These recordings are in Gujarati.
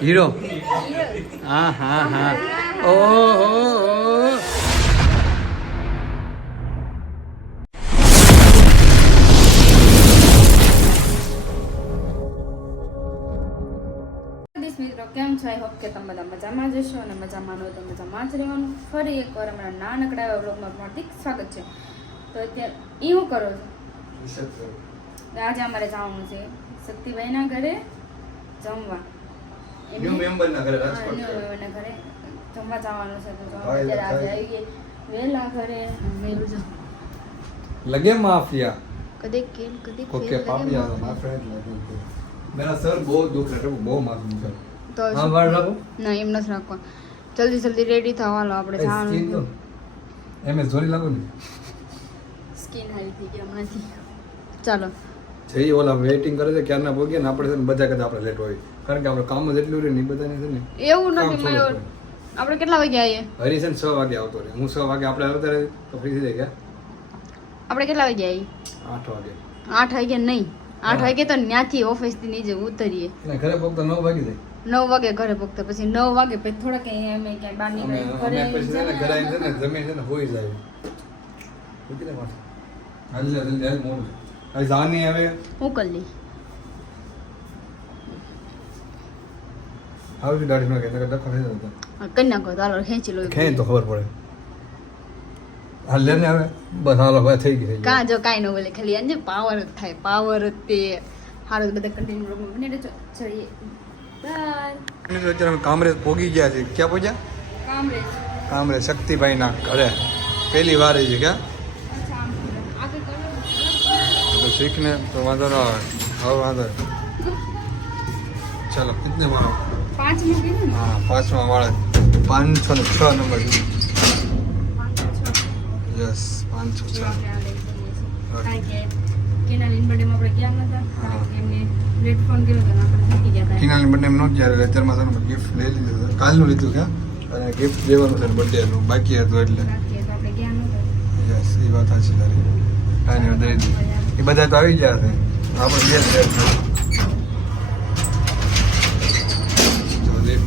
હીરો? હા હા હા. ઓહો મિત્રો કેમ છો? આઈ હોપ કે તમે બધા મજામાં જ હશો અને મજામાં હોય તો મજામાં જ રહેવાનું. ફરી એકવાર અમારા નાનકડા એવા બ્લોગમાં હાર્દિક સ્વાગત છે. તો અત્યારે એ હું કરો છો? આજે અમારે જવાનું છે શક્તિભાઈના ઘરે જમવા. ન્યુ મેમ્બર ના ઘરે રાજકોટ ન્યુ મેમ્બર ના ઘરે. જમવા જવાનું છે તો અત્યારે આજે આવી ગઈ વેલા ઘરે. લગે માફિયા? કદે કેમ કદે ઓકે પાપિયા માય ફ્રેન્ડ લગે મેરા સર બહુ દુખ રહે બહુ માફી સર હા વાળ રાખો. ના એમ નથી રાખવા. જલ્દી જલ્દી રેડી થવાનો આપણે જવાનું એમ જોરી લાગો ને? સ્કિન હાઈ થઈ ગઈ હમણાંથી. ચાલો. જઈ ઓલા વેઇટિંગ કરે છે ક્યારના પહોંચીએ ને આપણે બધા કદાચ આપણે લેટ હોય. કારણ કે આપણે કામ જ એટલું રહે ને એ બધાને છે ને એવું કામ નથી થોડું મયુર પડે. આપણે કેટલા વાગે આવીએ? હરી છે ને છ વાગે આવતો રહે. હું છ વાગે આપણે આવતા રહે તો ફ્રી થઈ જાય ગયા આપણે કેટલા વાગે આવીએ? આઠ વાગે. આઠ વાગે નહીં. આઠ હા. વાગે તો ત્યાંથી ઓફિસથી નીચે ઉતરીએ. અને ઘરે પોગતા નવ વાગી જાય. નવ વાગે ઘરે પહોંચતા પછી નવ વાગે પછી થોડા કઈ અમે ક્યાંય બહાર અમે નીકળીએ અમે ઘરે પછી છે ને ઘરે આવીને છે ને જમીન છે ને હોઈ જાય. મૂકી દે પાછું. હાલ લે, જલ્દી હાલ, મોડું છે. હવે જાની હવે હું કરી લઈ આવી દાઢી નાખે કે નકર ડખો થઈ જતો હા, કરી નાખો તો હાલો ખેંચી લો ખેંચ તો ખબર પડે હાલ લે ને હવે બસ હાલો હવે થઈ ગઈ કા જો કાંઈ ન બોલે ખાલી એને પાવર જ થાય પાવર જ તે હારો બધા કન્ટિન્યુ બ્લોગમાં બને રહેજો ચડીએ બાય અત્યારે અમે કામરેજ પોગી ગયા છે ક્યાં પહોંચ્યા કામરે કામરેજ શક્તિભાઈના ઘરે પહેલી વાર છે ક્યાં આમ તો શીખને તો વાંધો ન આવે હવે વાંધો. ચાલો કિતને મારો હા પાંચમા વાળા. પાંચસો ને છ નંબર યસ પાંચસો છ. કેનાલીન હતો. ને હતા જ્યારે અત્યારમાં છે ગિફ્ટ લઈ લીધું છે કાલનું લીધું કે? અને ગિફ્ટ લેવાનું છે બર્થડેનું બાકી હતું એટલે. યસ એ વાત સાચી તારી. કાંઈ નહીં એ બધા તો આવી ગયા છે. આપણે બે જ રહ્યા છે જો લીફ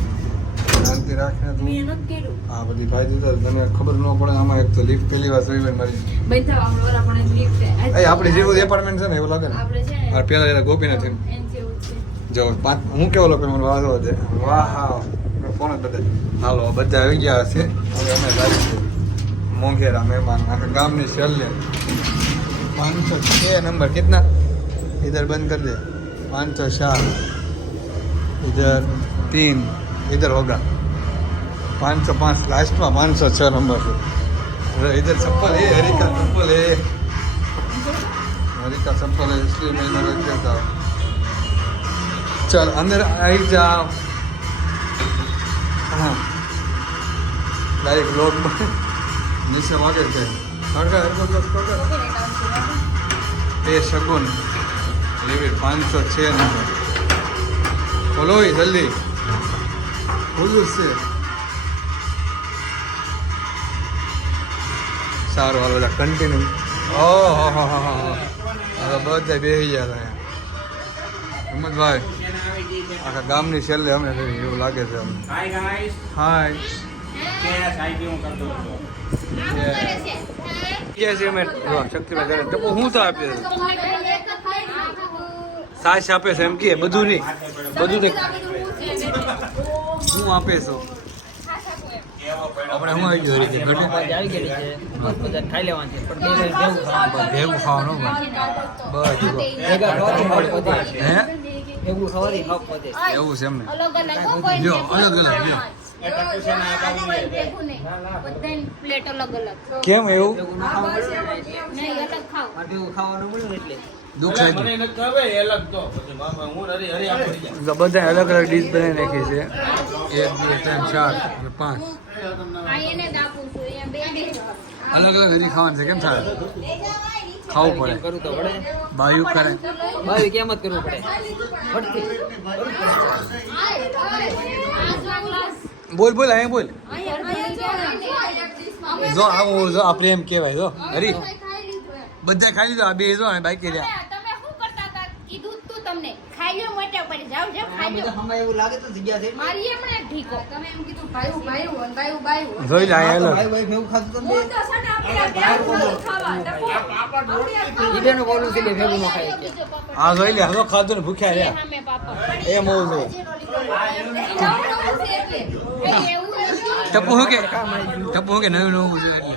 શાંતિ રાખે તું મેં નથી કર્યું આ બધી ભાઈ દીધો તને ખબર ન પડે આમાં એક તો લીફ પહેલી વાર જોઈ મારી બધા આપણે ઓલા પણ એક lift છે. એ આપણી જેવું એપાર્ટમેન્ટ છે ને એવું લાગે ને આપણે છે ને આ પેલા એના ગોપીનાથ એમ એમ જેવું છે જો પાંચ હું કેવો લોકો મને વાંધો છે વાહ હા ફોન જ બધા હાલો બધા આવી ગયા હશે હવે અમે લાવી છે મોંઘેરા મહેમાન આખા ગામની છેલ્લે પાંચસો છ નંબર કિતના इधर बंद कर दे पाँच सौ सात इधर तीन इधर होगा पाँच सौ पाँच लास्ट में पाँच सौ छः नंबर से अरे इधर चप्पल है हरी का चप्पल है हरी का चप्पल है इसलिए मैं इधर रख देता हूँ चल अंदर आई जाओ हाँ डायरेक्ट लोग नीचे वागे थे हड़का हड़का पकड़ એ શગુન લિમિટ પાંચસો છે નંબર બોલો એ જલ્દી ખુલ્લું જ છે સારું હાલ બધા કન્ટિન્યુ ઓહો હો હો હો હો હવે બધા બેસી ગયા હતા હિંમતભાઈ આખા ગામની છેલ્લે અમે કરી એવું લાગે છે અમને હાય ગાઈસ હાય કેસ આઈ ગયું કરતો હતો क्या છે અમે શક્તિભાઈ ઘરે તો હું તો આપે છે સાસ આપે છે એમ કે બધું નહીં બધું નહીં હું આપે છો આપણે હું આવી ગયું રીતે ઘટે ખાઈ લેવાની છે. પણ બે ભેગું ખાવાનું બસ હે? પતે એવું છે એમને અલગ અલગ અલગ કેમ એવું? નહીં અલગ ખાવાનું મળ્યું એટલે. આ બધા અલગ અલગ ડીશ બનાવી નાખી છે. એક બે ત્રણ ચાર અને પાંચ. આ એને જ આપું છું અહીંયા બે dish. અલગ અલગ હજી ખાવાનું છે કેમ થાય? ખાવું પડે. તો કરે. ભાઈ કેમ જ કરવું પડે? આ. બોલ બોલ અહીંયા બોલ. જો. આવું જો આપણે એમ કહેવાય જો. હરી. બધા ખાઈ લીધું આ બે જો બાઈક બાકી રહ્યા તમે શું કરતા હતા કીધું જ તું તમને ખાઈ લ્યો મોટા પડી જાવ જાવ ખાઈ લો આમાં એવું લાગે તો જગ્યા છે. મારી હમણાં ઢીકો તમે એમ કીધું ભાઈ ભાઈ હોય ભાઈ ભાઈ હોય જોઈ લે હેલો ભાઈ ભાઈ એવું ખાતું તો હું તો છે ને આપણે બે ખાવું. ડબ્બો. બે બેનો બોલું છે લે ભેગું ન ખાય કે હા જોઈ લે હવે ખાધું ને ભૂખ્યા રહ્યા. સામે પાપડ એ એવું નથી. ટપુ હું કે? ટપુ શું કે? નવું નવું છે એટલે.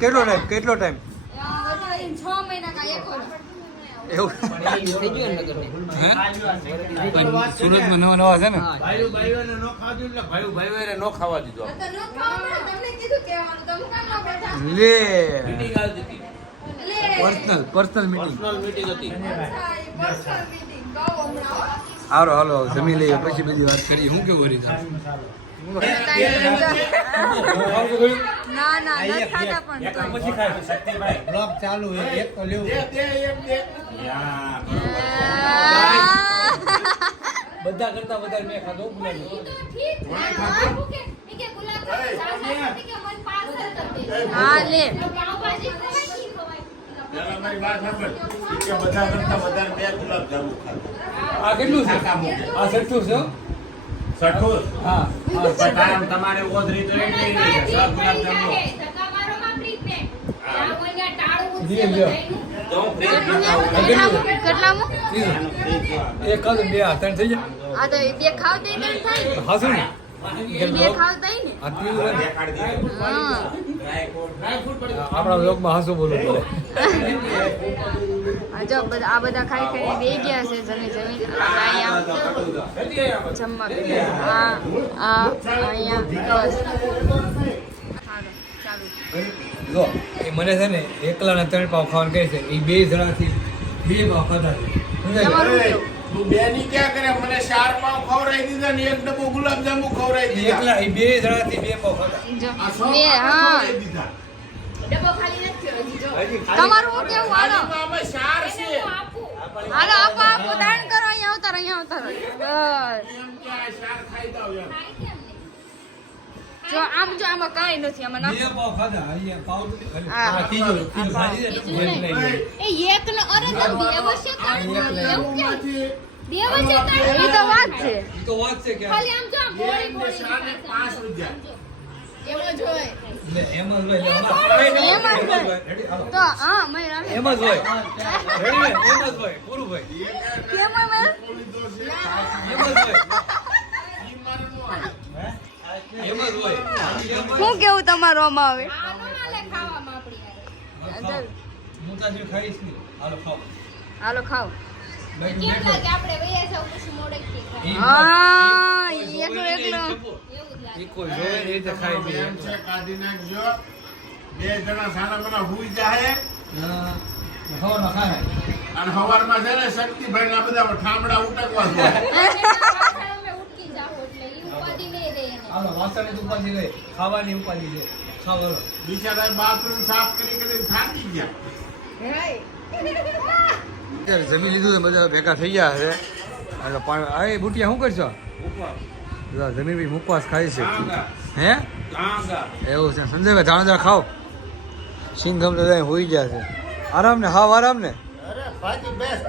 કેટલો ટાઈમ? કેટલો ટાઈમ? છ મહિના કા એક વર્ષ એવું? થઈ ગયું નગર સુરતમાં નવા નવા છે ને? ભાઈઓ ભાઈઓને નો ખાધું એટલે ભાઈઓ ભાઈઓને નો ખાવા દીધો આ તો ન ખાવાનું તમને કીધું કહેવાનું. તમે કામ ના બેઠા લે. મીટિંગ આવી હતી. Personal personal meeting. Personal meeting હતી. Personal meeting. હારો હાલો જમી લઈએ પછી બધી વાત કરીએ. હું કેવું વરી ના ના નથી ખાતા પણ બ્લોગ ચાલુ છે એક તો લેવું બધા કરતા વધારે મેં ખાધો ઈ તો ઠીક છે. બાપુ કે ઈ કે ગુલાબ જામુન સાસા ઈ કે મને પાર્સલ કરી દે હા લે તો પાવભાજી ખવાય કી ખવાય પહેલા મારી વાત સાંભળ કે બધા કરતા વધારે બે ગુલાબ જાંબુ ખાધા આ કેટલું છે આ સઠ્ઠું છે સઠોર હા પટાણ તમારે ઓધરી તો એટલે ય નહીં છે. સબ ગુલાબ જાંબુ ધક્કા મારો માં પ્રીપેડ ત્યાં કોઈ ત્યાં ટાળું જી, છે લ્યો. બધાયનું. તો હું ફ્રીજ કેટલામું કેટલામું એક ખાધું બે હાથ ત્રણ થઈ જાય આ તો એ બે ખાવ દઈ દઈ થાય ને હાસું ને એ બે ખાવ દઈ ને આ ત્રીજું હોય ને. હા આપણા લોકમાં હાસું બોલવું પડે આ જો બધા આ બધા ખાઈ ખાઈને બે ગયા છે જમી જમી અહીંયા જમવા આ આ અહીંયા બસ. જો એ મને છે ને એકલાના ત્રણ પાવ ખાવાનું કહે છે. એ બે જણાથી બે પાવ ખાધા છે. તું બે ની ક્યાં કરે? મને ચાર પાવ ખવડાવી દીધા ને એક ડબ્બો ગુલાબ જાંબુ ખવડાવી દીધા. એકલા એ બે જણાથી બે પાવ ખાધા. પાવ હા. ડબ્બો ખાલી નથી તમારું હું કેવું? હાલો. આમાં આમાં ચાર છે. એને હું આપું? હાલો આપો આપો. દાન કરો અહીંયા અવતાર અહીંયા નહીં? જો આમ જો આમાં કાંઈ નથી આમાં નાખો. એ એક ને અરે તો એવું એ વાત છે. ઈ તો વાત છે કે ખાલી આમ જો આમ બોળી બોળી ચાર પાંચ રૂપિયા. શું કેવું તમારું આમાં આવે હાલે ખાવ હાલો. લાગે આપણે વયા જાવ પછી મોડેકથી ખાય? ઈ હા, ઈ ઈ એકલો કોઈ નહીં, એકલો. ટપુ. કોઈ જોવે એ રીતે ખાઈ લે એમ છે કાઢી નાખજો. બે જણા સારા મના હુઈ જાય હા, ખાઓ ના ખાય. અને હવારમાં છે ને શક્તિભાઈ ના બધા ઠામડા ઉટકવા જોઈએ ખાવાની ઉપાધિ લે હાલો. બિચારા બાથરૂમ સાફ કરી કરી થાકી ગયા. અત્યારે જમી લીધું તો બધા ભેગા થઈ ગયા છે. એટલે પાણી આ બુટિયા શું કરશો? જો જમીન બી મુકવાસ ખાય છે. હે? એવું છે. સંજયભાઈ જાણે જાણે ખાઓ. સિંઘમ તો જાય હોઈ ગયા છે. આરામ ને હાવ આરામ ને અરે ભાજી બેસ્ટ.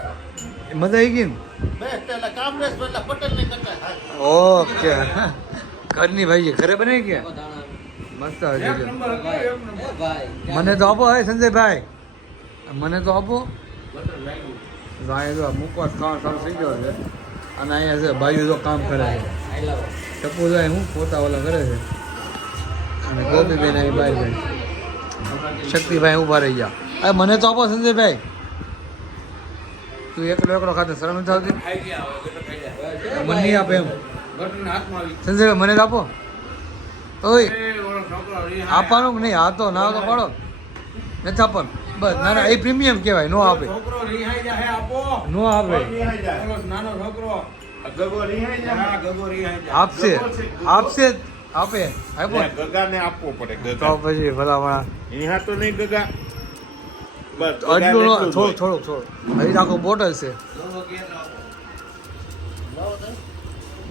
એ મજા આવી ગઈ ને? બેસ્ટ એટલે કામરેજ એટલે પટેલ ને કરતા ઓકે. ઘરની ભાઈ ઘરે બને ગયા મસ્ત આવી ગયું મને તો આપો હે સંજયભાઈ. મને તો આપો. બટર લાગ્યું તો મુકવાસ ખાવા સારું થઈ ગયો છે. અને અહીંયા છે, ભાઈઓ તો કામ કરે છે. આઈ ટપુ જાય, હું પોતા ઓલા કરે છે. અને ગોપીબેન આવી બાય ભાઈ શક્તિભાઈ ઊભા રહી ગયા. અરે, મને તો આપો, સંજયભાઈ. તું એકલો એકલો ખાતે શરમ આવતી? મને નહીં આપે એમ. સંજયભાઈ, મને તો આપો. ઓય. આપવાનું નહીં? આ તો ના તો પાડો. નથી આપવાનું. બસ ના ના એ પ્રીમિયમ કહેવાય નો આપે. છોકરો રિહાઈ જાહે આપો. નો આપે. નાનો છોકરો. ગગો રિહાઈ જાહે? હા ગગો રિહાઈ જાહે. આપશે. આપશે જ. આપે આપો. ગગાને આપવો પડે તો પછી પછી ભલામણા. અહીંયા તો નહીં ગગા. બસ હજી આખો બોટલ છે.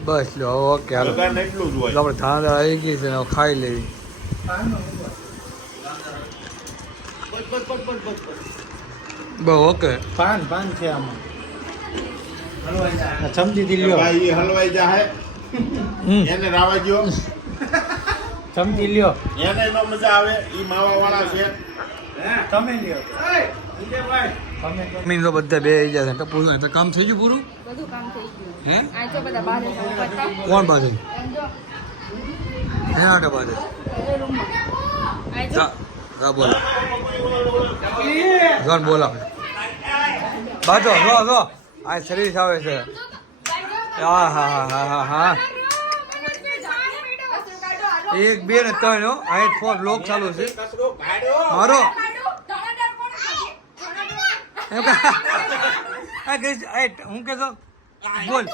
બસ લો ઓકે હાલો. ગગાને એટલું જ હોય. એટલે આપણે ધાણા આવી ગઈ છે ખાઈ લેવી. બસ ઓકે પાન પાન છે આમાં. ચમચીથી લ્યો. ભાઈ ઈ હલવાઈ જાહે. હમ. એને રાવા દ્યો. ચમચી લ્યો. એને એમાં મજા આવે. ઈ માવા વાળા છે તમે લ્યો. મીન તો બધા બે ગયા છે. ટપુ તો કામ થઈ ગયું પૂરું? બધું કામ થઈ ગયું. હે? આ તો બધા બહાર કોણ બાજુ હે જો બાજુ એ રૂમમાં. જા બોલો. જોન બોલો. બાજો, જો જો. આ શરીર આવે છે. હા હા હા હા હા હા. એક, બે ને ત્રણ, હો. ફોર લોક ચાલુ છે. મારો. હું કે બોલ.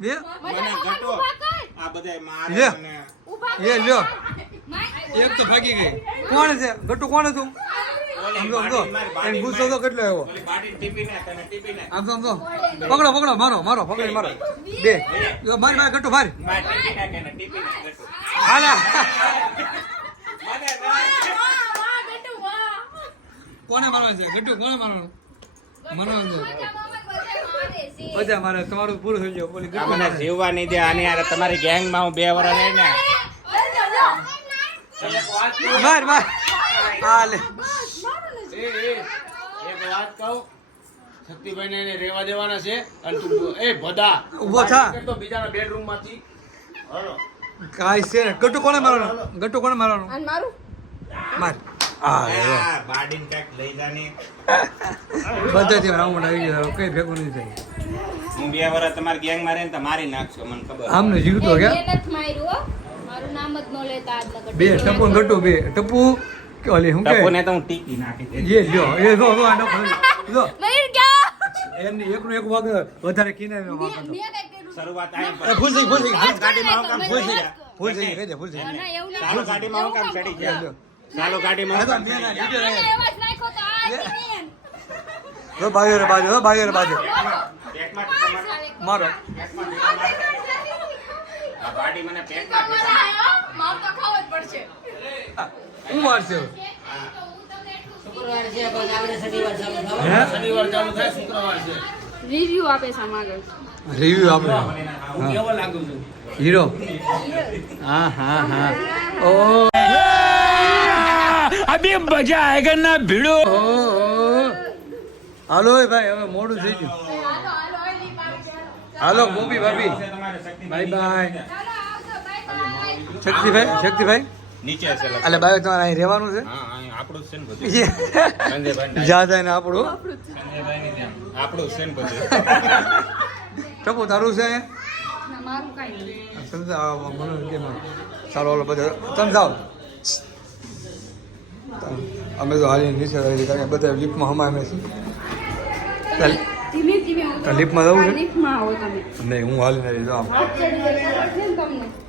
બે? આ બધા મારે લે. અને એ લ્યો. એક તો ભાગી ગઈ. કોણ છે? ગટુ કોણ હતું? આમ તો આમ તો. એને ગુસ્સો તો કેટલો આવ્યો? ઓલી બાટી ટીપીને તને ટીપીને આમ તો આમ તો. પકડો પકડો મારો મારો પકડી મારો. બે. જો મારી મારી ગટુ મારી. બાટી ટીપીને કે ને ટીપીને ગટુ. હાલા. મને ના કોને મારવાનું છે? ગટુ કોને મારવાનું? છે. બધા મારે તમારું પૂરું થઈ ગયું બોલી આ મને જીવવા નહીં દે આની યાર તમારી ગેંગમાં હું બે વર્ષ રહી ને. માર માર. હાલે એ, એ, એક વાત કહું શક્તિભાઈને એને રહેવા દેવાના છે અને તું એ ભદા. ઊભો થા. તો બીજાના બેડરૂમમાંથી હાલો. કાંઈ છે ગટુ કોણે મારવાનું? ગટુ કોણે મારવાનું? અને મારું? માર. આ બધાથી રાઉન્ડ આવી ગયો. કઈ ભેગું નહીં થાય. હું બે વર્ષ તમારી ગેંગમાં રહીને તો મારી નાખશો મને ખબર. આમને જીવતો કે મારું નામ જ ન લેતા આજ બે ટપુ ગટુ બે. ટપુ કે ઓલી હું કે ટપુને તો હું ટીકી નાખી. એ લ્યો એ જો જો આ જો મયુર ક્યાં? એમની એકનું એક વાગે વધારે કિનારે નો વાંકો મેં કાંઈ કર્યું. શરૂઆત ભૂલ થઈ વાત ગાડીમાં હું કામ ગયા? કરે. ભૂલ કહી દે ભૂલ થઈ ના, એવું ના. ચાલો ગાડીમાં હું કામ ચડી ગયા. ચાલો ગાડીમાં. તો બાજુ રે બાજુ જો રે બાજુ. મારો. આ બાડી મને પેટમાં માર તો ખાવો જ પડશે. હું મારશે? શુક્રવાર છે બસ આપણે શનિવાર ચાલુ થવાનું. શનિવાર ચાલુ થાય શુક્રવાર છે. રિવ્યુ આપે છે આમ રિવ્યુ આપણે હું કેવો લાગુ છું? હીરો હા હા. હા. ઓ. અભી મજા આયેગા ના ભીડો. હાલો ભાઈ હવે મોડું થઈ ગયું. હાલો બોબી ભાભી. Bye bye. ચાલો આવજો બાય બાય શક્તિભાઈ શક્તિભાઈ? નીચે છે એટલે બાય તમારે અહીં રહેવાનું છે? આપણું છે ને બધું. જા. જાય ને આપણું. આપણું જ છે ને બધું. ટપુ તારું છે? મારું કાંઈ સમજાવ મને કે ચાલો ઓલો બધો. તમે જાઓ. અમે તો હાલી નીચે રહી કારણ કે બધા લિફ્ટમાં હમાય અમે છીએ લિફ્ટમાં જવું છે? નહીં હું હાલી નહીં જાઉં.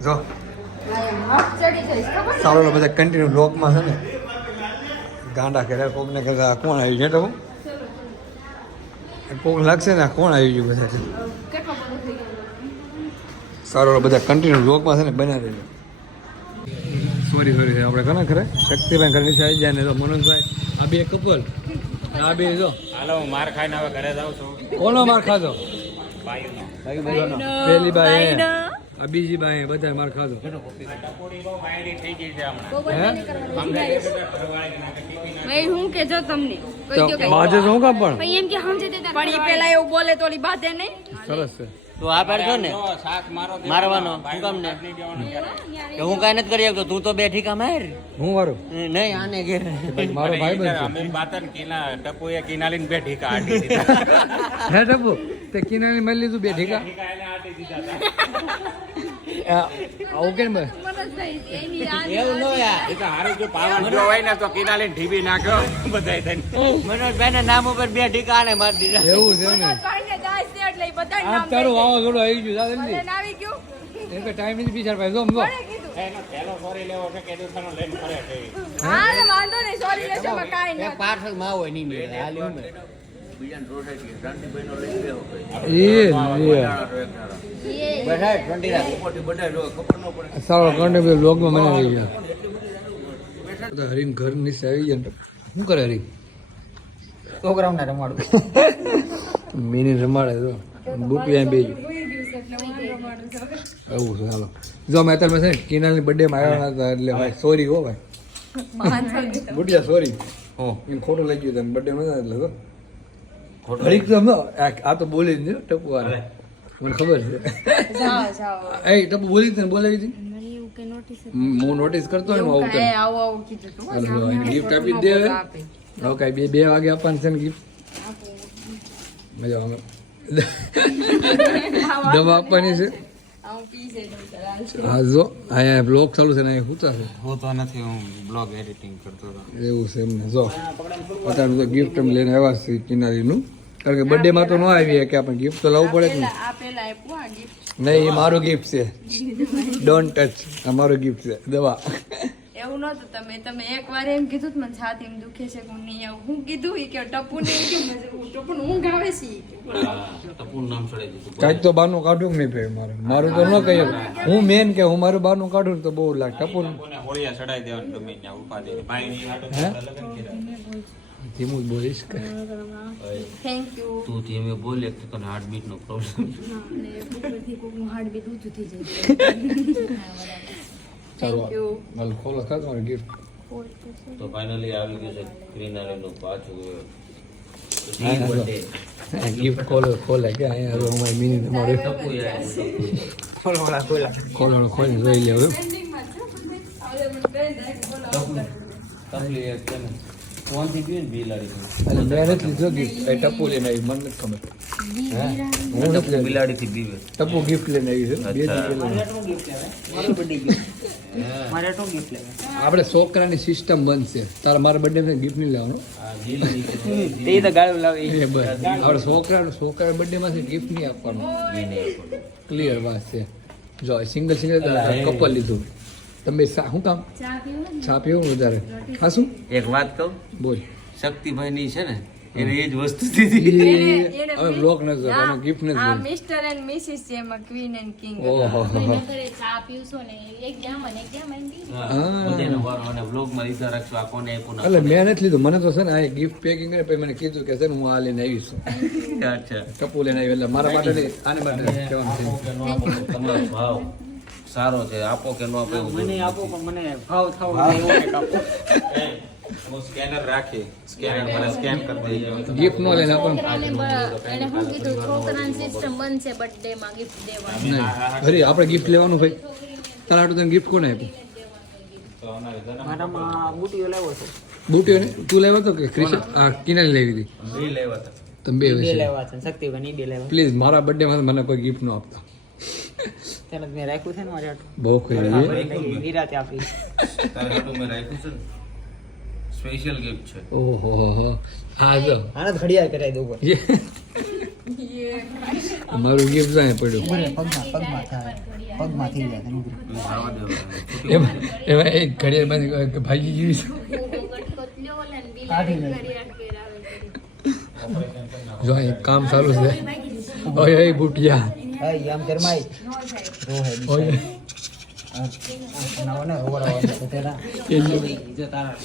જો. ઓલો બધા કન્ટિન્યુ લોકમાં છે ને. ગાંડા કર્યા કોકને કરતા કોણ આવી છે હું કોક લાગશે ને કોણ આવી ગયું? બધા ગયો? સારો બધા કન્ટિન્યુ લોકમાં છે ને બનાવી દેજો સોરી સોરી આપણે ઘણા ખરે? શક્તિભાઈ ઘરની સાઈડ જાય ને તો મનોજભાઈ આ બે કપલ આ બે જો. હાલો હું માર ખાઈને હવે ઘરે જાઉં છું. કોનો માર ખાધો? પેલી બાઈ એ. આ બીજી બાઈ બધા માર ખાધો. ભાઈ હું કે જો તમને? કોઈ તો જો કઈ. બાજુ શું કામ પણ. એમ કે સમજે પણ એ પેલા એવું બોલે તો ઓલી બાધે નહીં? સરસ છે. તું આ ને? મારવાનો. કામ ને? કે હું કાંઈ નથી કરી શકતો તું તો બે ઠીકા માર હું વારું? નહીં આને ઘેર. મારો ભાઈ અને ઈ બનશે. અમીર બાતન કીના ટપુએ બે ઢીકા આટી દીધા. હે ટપુ? તે કિનારી મળી લીધું બે ઠીકા ઢીકા? એને આટી દીધા આવું કેમ એવું ન યાર એ તો હારું જો પાવન જો હોય ને તો કિનાલીને ઢીબી નાખ્યો બધાય થઈને. મનોજભાઈ ના નામ ઉપર બે ઠીકા આને મારી દીધા. એવું છે ને આ તારું વાવાઝોડું આવી ગયું જા જલ્દી. આવી ગયું. કે ટાઈમ નથી બિચાર ભાઈ જો જો. એનો પહેલો સોરી લેવો છે કે દુકાનો લઈને ફરે છે હા ને વાંધો નહીં સોરી લેજો માં કાંઈ બે ના પાર્સલમાં હોય નહીં મળે હાલ્યું ને એ લે સારો કંડે લોગમાં મને આવી ગયા હરીન ઘર નીચે આવી ગયા ને શું કરે હરી છોકરાઓને રમાડું. મિની રમાડે તો. બુટ ત્યાં બે એવું છે ચાલો જો મેં અત્યારે છે ને કિનાલની બર્થડે માં આવ્યા હતા એટલે ભાઈ સોરી હો ભાઈ. બુટિયા સોરી હો એને ખોટું લઈ ગયું તમે બર્થડે માં એટલે તો ઘડીક તમે આ તો બોલી જ ટપુ વાળા. મને ખબર છે. એ ટપુ બોલી જ ને બોલાવી હતી મને એવું કે નોટિસ હું નોટિસ કરતો હોય ને આવું એ આવું આવું કીધું તું. ગિફ્ટ આપી જ દે. હવે. કાંઈ બે બે વાગે આપવાનું છે ને ગિફ્ટ મજા આવે. દવા આપવાની છે હા જો અહીંયા બ્લોગ ચાલુ છે ને અહીંયા હુતા છે. હોતો નથી હું બ્લોગ એડિટિંગ કરતો હતો. એવું છે એમને જો. અત્યારે તો ગિફ્ટ અમે લઈને આવ્યા છે કિનારીનું. કારણ કે બર્થડે માં તો ન આવી કે આપણે ગિફ્ટ તો લાવવું પડે જ ને. આ પેલા આપ્યું આ gift. નહીં એ મારું ગિફ્ટ છે. ડોન્ટ ટચ આ મારું ગિફ્ટ છે. દવા. એવું નહોતું તમે તમે એક વાર એમ કીધું તું મને છાતી એમ દુખે છે કે હું નહીં આવું. હું કીધું ઈ કે ટપુ ને કીધું, ટપુ ઊંઘ આવે છે ટપુ નામ ચડાઈ દીધું. કાંઈક તો બહારનું કાઢું નહીં ભાઈ મારે મારું તો ન કહ્યું હું મેન કે હું મારું બહારનું કાઢું ને તો બહુ લાગે ટપુ કોને હોળિયા ચડાઈ દેવાનું ગમે ત્યાં ઉપાધિ ભાઈની હાટો હે? લગન કર્યા. ધીમું જ બોલીશ કે. Thank you. તું ધીમે બોલે તો તને હાર્ટબીટ નો પ્રોબ્લેમ Thank you. હાલ ખોલો ખા તમારું ગિફ્ટ તો ફાઇનલી આવી ગયું છે ગ્રીનરી નું પાછું. ગિફ્ટ ખોલો ખોલે કે અહીંયા હવે અમારી મિની તમારે ખોલો ખોલા જોઈ લે હવે. તકલી છે ને. ફોનથી ગયું ને બિલાડી? એટલે મેં નથી લીધો ગિફ્ટ એ ટપુ લઈને આવી મને નથી ખબર. ટપુ ગિફ્ટ લઈને આવી છે. આપણે છોકરાની સિસ્ટમ બનશે. તારે મારા બર્થડે ગિફ્ટ નહીં લેવાનો. આપણે છોકરા છોકરા બર્થડે માંથી ગિફ્ટ નહીં આપવાનું. ક્લિયર વાત છે. જો સિંગલ સિંગલ કપલ લીધું. તમે શું કામ? ચા પીવું વધારે? હા શું એક વાત કહું? બોલ. શક્તિભાઈ ની છે ને એને એ જ વસ્તુ દીધી. એને હવે બ્લોક ન કરો એનો ગિફ્ટ નથી આ મિસ્ટર એન્ડ મિસિસ છે એમાં ક્વીન એન્ડ કિંગ ઓહો. હો. ઘરે ચા પીવશો ને એક જામ અને એક જામ એન્ડી હા, બધાનો વારો અને બ્લોગમાં લીધા રાખશો આ કોને કોને ના એટલે મેં નથી લીધું. મને તો છે ને આ ગિફ્ટ પેકિંગ કરે પછી મને કીધું કે છે ને હું આ લઈને આવીશ. કોને. અચ્છા. કપુ લઈને આવી એટલે મારા માટે નહીં આને માટે કહેવાનું છે. આપો કે ન આપો, તમારો ભાવ સારો છે. આપો કે ન આપો મને આપો પણ મને ભાવ થાવ એવો આપો હું સ્કેનર રાખી. સ્કેનર મને સ્કેન કરી દેજો ગિફ્ટ નો લેના પણ. એને હું કીધું છોકરાની સિસ્ટમ બનશે બર્થડે માં ગિફ્ટ દેવાનું. નહીં. અરે આપણે ગિફ્ટ લેવાનું ભાઈ. તારા હાટુ તને ગિફ્ટ કોને આપ્યું? મારામાં બુટીઓ લાવ્યો છે. બુટીઓ ને? તું લાવ્યો તો કે ક્રિશ? આ કિનારી લેવી હતી. બી લેવા હતા. તમે બે લેવા છે. શક્તિભાઈ બે લેવા. પ્લીઝ મારા બર્થડે માં મને કોઈ ગિફ્ટ ન આપતા. ત્યારે મેં રાખ્યું છે ને મારે. બહુ કોઈ રાતે આપી. તારે રાખ્યું છે ને. સ્પેશિયલ ગિફ્ટ છે. ઓહો હો જો. આને ઘડિયાળ કરાવી દઉં યે. મારું ગિફ્ટ જાય પડ્યું. પગમાં પગમાં થાય. પગમાં થઈ જાય એમાં એમાં એક ઘડિયાળમાંથી ભાગી ગયું. જો એક કામ ચાલુ છે. ઓય ઓય બુટિયા ઈ આમ કરમાઈ ઓય. નવો ને રોવડાવવાનો તો તેના. એ જો. તારા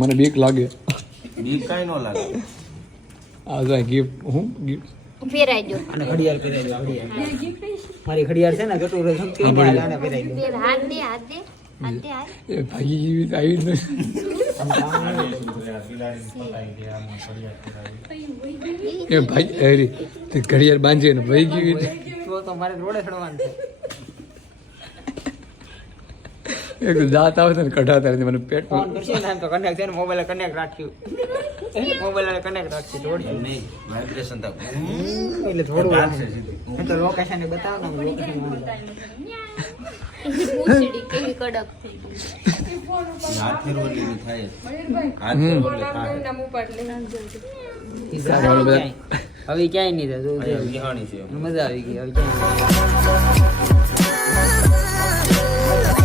મને બીક લાગે. બીક કાંઈ નો લાગે. આ જો ગિફ્ટ હું ગિફ્ટ ફેરાઈ દો અને ઘડિયાળ ઘડિયાળ. મારી ઘડિયાળ છે ને જતું રહે શક્તિ ને ઘડિયાળ. આને ફેર હાથ દે હાથ દે હાથ દે એ ભાગી ગઈ તો આવી જ નથી. એ ભાઈ ઘડિયાળ બાંધીએ ને ભાઈ તો તો રોડે ચડવાનું છે. એક દાંત આવે ને કઢાતા નથી મને પેટ ફોન કરશે ને તો કનેક્ટ છે ને મોબાઈલ કનેક્ટ રાખ્યું. મોબાઈલ કનેક્ટ રાખ્યું થોડી નહીં વાઇબ્રેશન તો એટલે થોડું ગાંઠશે સીધી. તો લોકેશન બતાવો ને લોકેશન પૂછડી કેવી કડક થઈ ગઈ હાથ ફેરવવાની બી થાય. હાથ હમ. ફેરવવાની થાય. સારું, હવે હવે ક્યાંય નહીં છે. મજા આવી ગઈ હવે ક્યાંય.